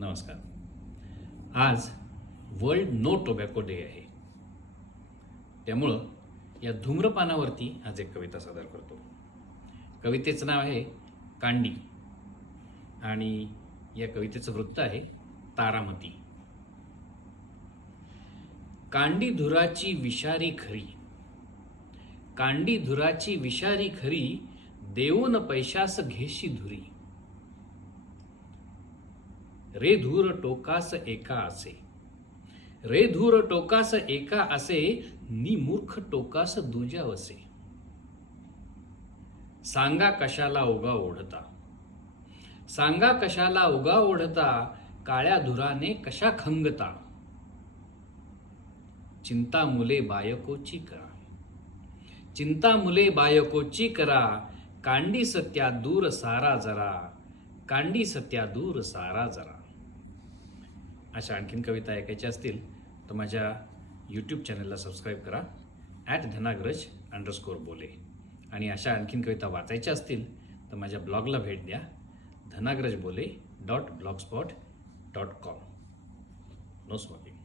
नमस्कार. आज world no tobacco day आहे. त्यामुळं या धूम्रपानावरती आज एक कविता सादर करतो. कवितेचं नाव आहे कांडी आणि या कवितेचं वृत्त आहे तारामती. कांडी धुराची विषारी खरी, कांडी धुराची विषारी खरी, देऊन पैशास घेशी धुरी. रे धूर टोकास एका असे, रे धूर टोकास एका असे, नि मूर्ख टोकास दुजा वसे. सांगा कशाला उगा ओढता, सांगा कशाला उगा ओढता, काळ्या धुराने कशा खंगता. चिंता मुले बायकोची करा, चिंता मुले बायकोची करा, कांडी सत्या दूर सारा जरा, कांडी सत्या दूर सारा जरा. अशा आणखीन कविता ऐकायच्या असतील तर माझ्या यूट्यूब चॅनलला सबस्क्राईब करा @धनाग्रज_बोले. आणि अशा आणखीन कविता वाचायच्या असतील तर माझ्या ब्लॉगला भेट द्या dhanagrajbole.blogspot.com. No smoking.